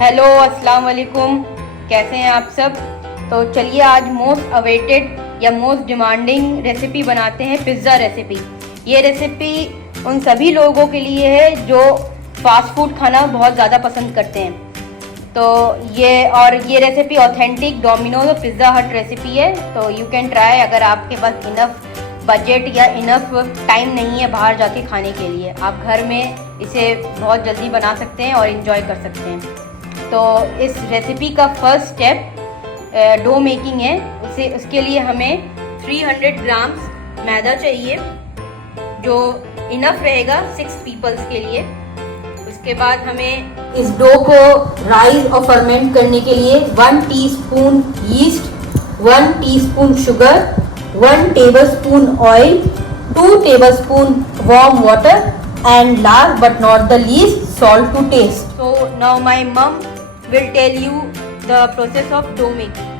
Hello, अस्सलाम वालेकुम। कैसे हैं आप सब? तो चलिए आज मोस्ट अवेटेड या मोस्ट डिमांडिंग रेसिपी बनाते हैं, पिज़्ज़ा रेसिपी। ये रेसिपी उन सभी लोगों के लिए है जो फास्ट फूड खाना बहुत ज़्यादा पसंद करते हैं। तो ये रेसिपी ऑथेंटिक डोमिनोज और पिज़्ज़ा हट रेसिपी है। तो यू कैन ट्राई अगर आपके पास इनफ बजट या इनफ टाइम नहीं है बाहर जाके खाने के लिए। आप घर में इसे बहुत जल्दी बना सकते हैं और इन्जॉय कर सकते हैं। तो इस रेसिपी का फर्स्ट स्टेप डो मेकिंग है। उसके लिए हमें 300 ग्राम्स मैदा चाहिए जो इनफ रहेगा 6 पीपल्स के लिए। उसके बाद हमें इस डो को राइज और फर्मेंट करने के लिए 1 teaspoon yeast, 1 teaspoon sugar, 1 tablespoon oil, 2 tablespoon warm water and last but not the least salt to taste. So now my mom will tell you the process of dough making.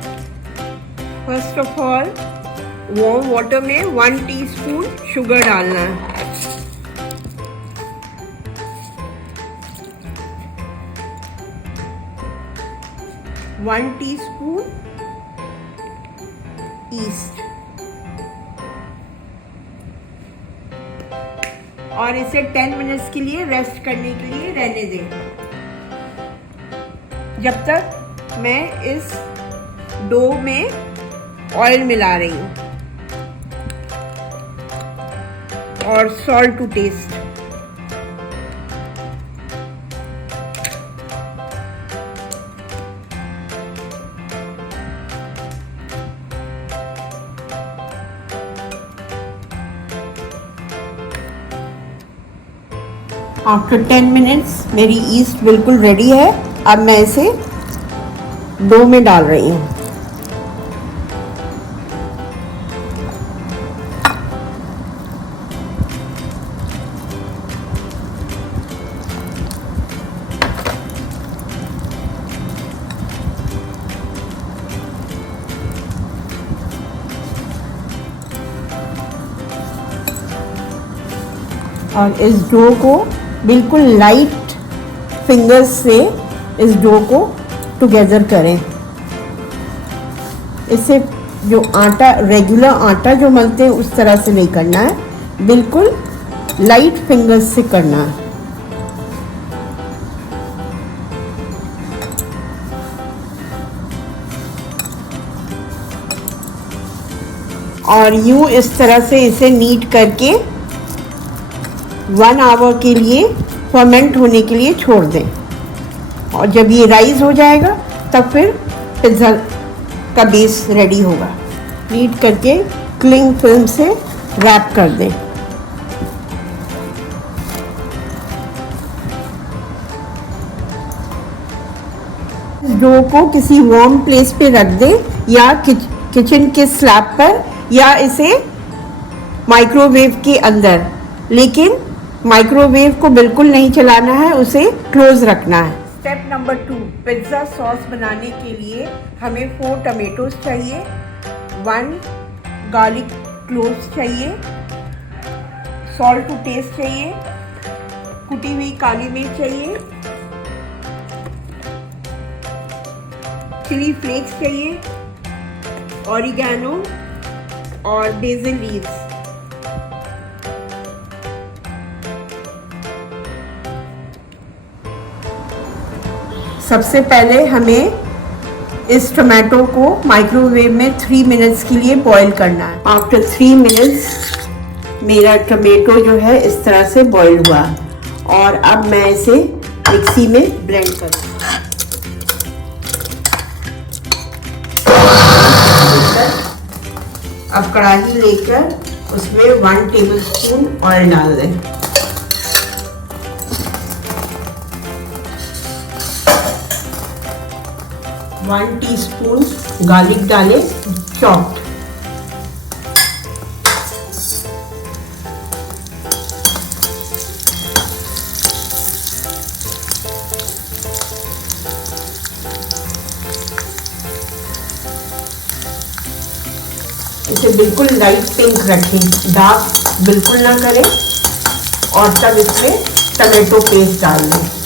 First of all warm water में 1 teaspoon sugar डालना है। One teaspoon east और इसे 10 minutes के लिए rest करने के लिए रहने दें, जब तक मैं इस डो में ऑयल मिला रही हूँ और salt to taste. After 10 minutes मेरी ईस्ट बिल्कुल रेडी है। अब मैं इसे डो में डाल रही हूँ। और इस डो को बिल्कुल लाइट फिंगर्स से इस डो को टुगेदर करें। इसे जो आटा, रेगुलर आटा जो मलते हैं उस तरह से नहीं करना है, बिल्कुल लाइट फिंगर्स से करना है। और यूं इस तरह से इसे नीट करके 1 आवर के लिए फर्मेंट होने के लिए छोड़ दें। और जब ये राइज हो जाएगा तब फिर पिज़्ज़ा का बेस रेडी होगा। नीट करके क्लिंग फिल्म से रैप कर दें। इस डो को किसी वार्म प्लेस पे रख दें या किचन के स्लैब पर, या इसे माइक्रोवेव के अंदर, लेकिन माइक्रोवेव को बिल्कुल नहीं चलाना है, उसे क्लोज रखना है। स्टेप नंबर 2, पिज़्ज़ा सॉस बनाने के लिए हमें 4 टमेटोज चाहिए, 1 गार्लिक क्लोव्स चाहिए, सॉल्ट टू टेस्ट चाहिए, कुटी हुई काली मिर्च चाहिए, चिली फ्लेक्स चाहिए, ऑरिगेनो और बेसिल लीव्स। सबसे पहले हमें इस टमाटो को माइक्रोवेव में 3 मिनट्स के लिए बॉईल करना है। आफ्टर 3 मिनट्स मेरा टमाटो जो है इस तरह से बॉईल हुआ और अब मैं इसे मिक्सी में ब्लेंड करूँगी। अब कढ़ाई लेकर उसमें 1 टेबलस्पून ऑयल डाल दें। 1 टीस्पून गार्लिक डालें चॉप्ड, इसे बिल्कुल लाइट पिंक रखें, डार्क बिल्कुल ना करें। और तब इसमें टमाटो पेस्ट डाल दें।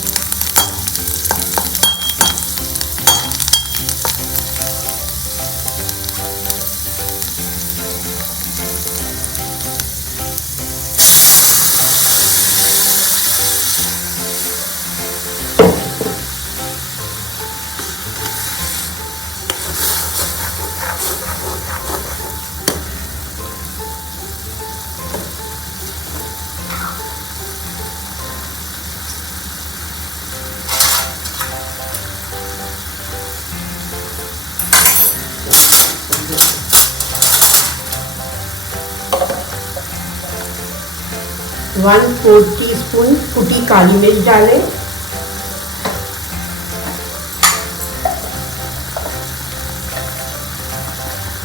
1/4 टीस्पून कुटी काली मिर्च डालें,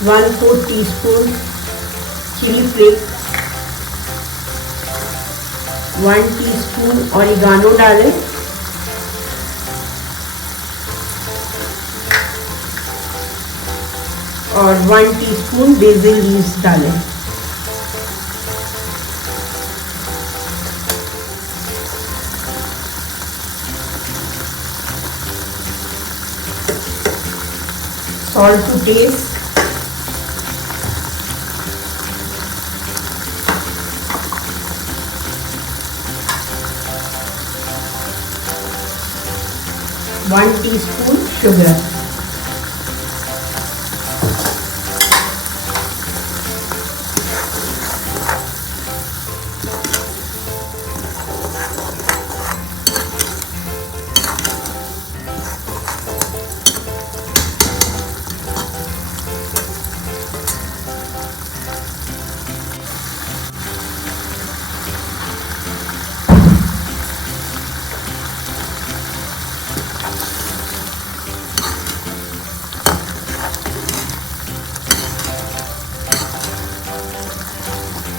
1/4 teaspoon chilli flakes, 1 teaspoon oregano डालें, और 1 टीस्पून बेसिल लीव्स डालें। Salt to taste, one teaspoon sugar,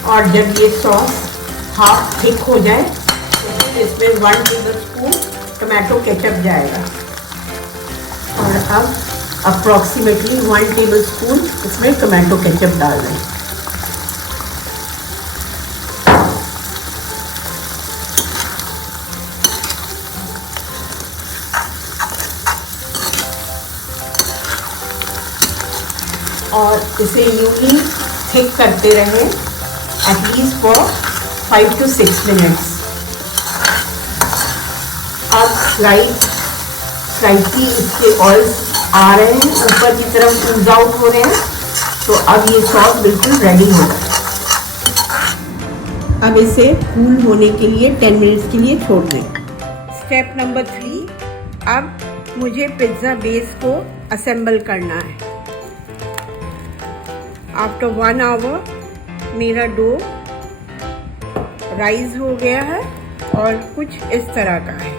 और जब ये सॉस हाफ थिक हो जाए तो फिर इसमें 1 टेबलस्पून टमाटो केचप जाएगा, और अब अप्रॉक्सीमेटली 1 टेबलस्पून इसमें टमाटो केचप डाल दें। और इसे यूं ही थिक करते रहें एटलीस्ट फॉर 5 to 6 मिनट्स। अब स्लाइटली इसके ऑयल्स आ रहे हैं, ऊपर की तरफ ऊज आउट हो रहे हैं, तो अब ये सॉस बिल्कुल रेडी हो गया। अब इसे कूल होने के लिए 10 मिनट्स के लिए छोड़ दें। स्टेप नंबर 3, अब मुझे पिज़्ज़ा बेस को असेंबल करना है। आफ्टर 1 आवर मेरा डो राइज हो गया है और कुछ इस तरह का है।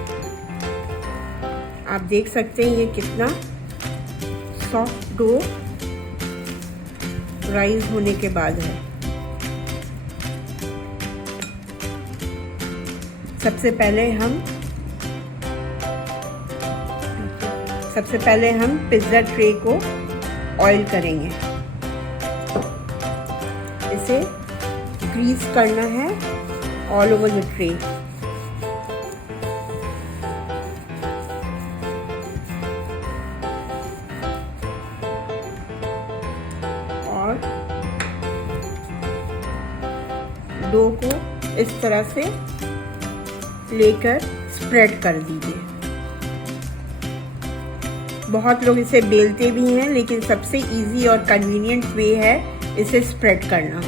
आप देख सकते हैं ये कितना सॉफ्ट डो राइज होने के बाद है। सबसे पहले हम पिज़्ज़ा ट्रे को ऑयल करेंगे। इसे ग्रीस करना है ऑल ओवर द ट्रे। और डो को इस तरह से लेकर स्प्रेड कर दीजिए। बहुत लोग इसे बेलते भी हैं, लेकिन सबसे इजी और कन्वीनियंट वे है इसे स्प्रेड करना।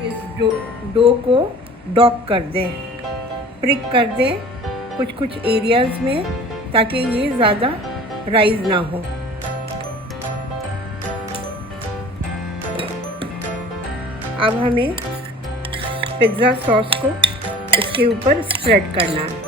इस डो को डॉक कर दें, प्रिक कर दें कुछ एरियाज में, ताकि ये ज़्यादा राइज ना हो। अब हमें पिज़्ज़ा सॉस को इसके ऊपर स्प्रेड करना है।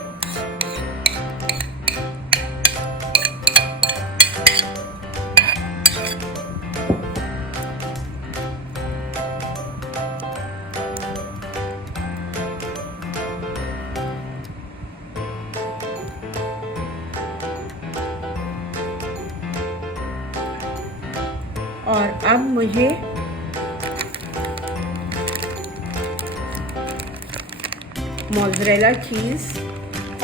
और अब मुझे मोज़रेला चीज़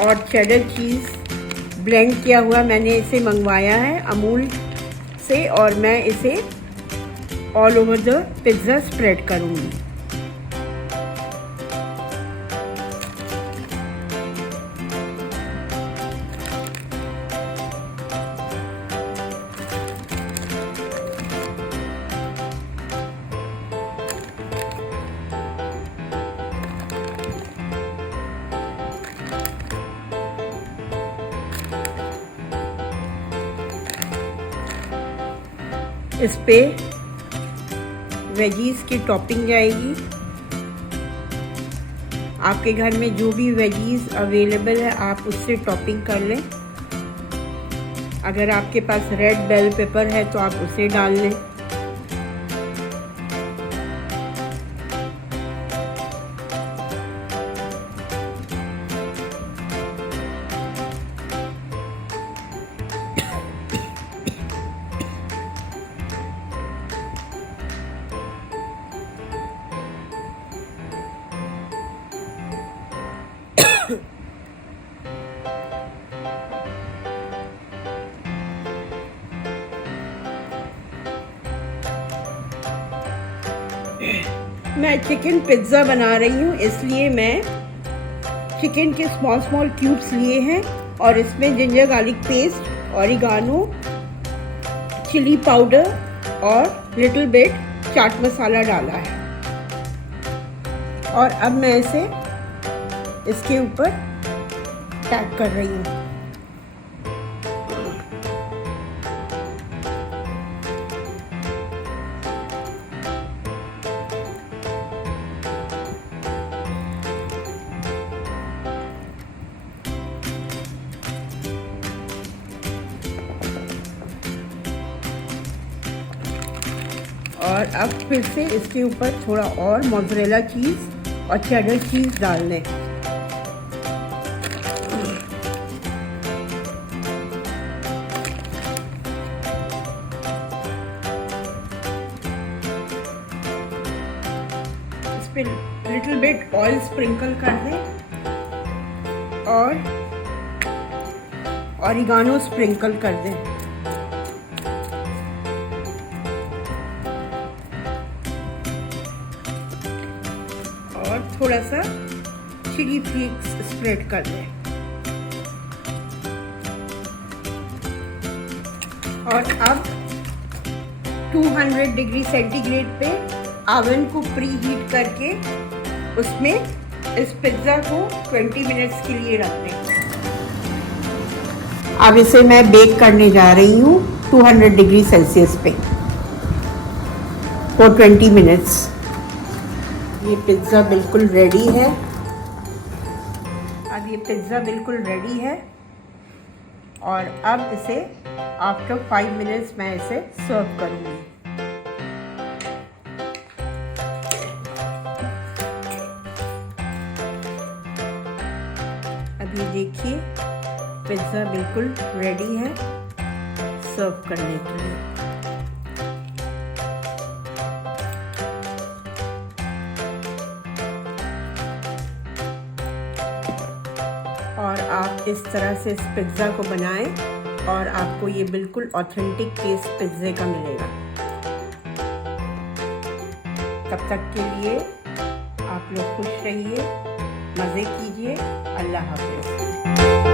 और चेडर चीज़ ब्लेंड किया हुआ मैंने इसे मंगवाया है अमूल से, और मैं इसे all over the pizza spread करूँगी। इस पे वेजीज की टॉपिंग जाएगी। आपके घर में जो भी वेजीज अवेलेबल है आप उससे टॉपिंग कर लें। अगर आपके पास रेड बेल पेपर है तो आप उसे डाल लें। मैं चिकन पिज़्ज़ा बना रही हूँ, इसलिए मैं चिकन के स्मॉल स्मॉल क्यूब्स लिए हैं और इसमें ginger garlic paste, oregano, chilli powder और लिटिल बिट चाट मसाला डाला है। और अब मैं इसे इसके ऊपर टैप कर रही हूँ। और अब फिर से इसके ऊपर थोड़ा और मोज़रेला चीज़ और चेडर चीज़ डाल दें। इस पे लिटिल बिट ऑयल स्प्रिंकल कर दें और ऑरिगानो स्प्रिंकल कर दें। और थोड़ा सा चिली फ्लेक्स स्प्रेड कर दें। और अब 200 डिग्री सेंटीग्रेड पे ओवन को प्री हीट करके उसमें इस पिज़्ज़ा को 20 मिनट्स के लिए रख दें। अब इसे मैं बेक करने जा रही हूँ 200 डिग्री सेल्सियस पे फॉर 20 मिनट्स। ये पिज़्ज़ा बिल्कुल रेडी है। अब ये पिज़्ज़ा बिल्कुल रेडी है और अब इसे आफ्टर 5 मिनट्स मैं इसे सर्व करूँगी। अब ये देखिए पिज़्ज़ा बिल्कुल रेडी है सर्व करने के लिए। और आप इस तरह से इस पिज़्ज़ा को बनाएं और आपको ये बिल्कुल ऑथेंटिक टेस्ट पिज़्ज़े का मिलेगा। तब तक के लिए आप लोग खुश रहिए, मज़े कीजिए। अल्लाह हाफ़िज़।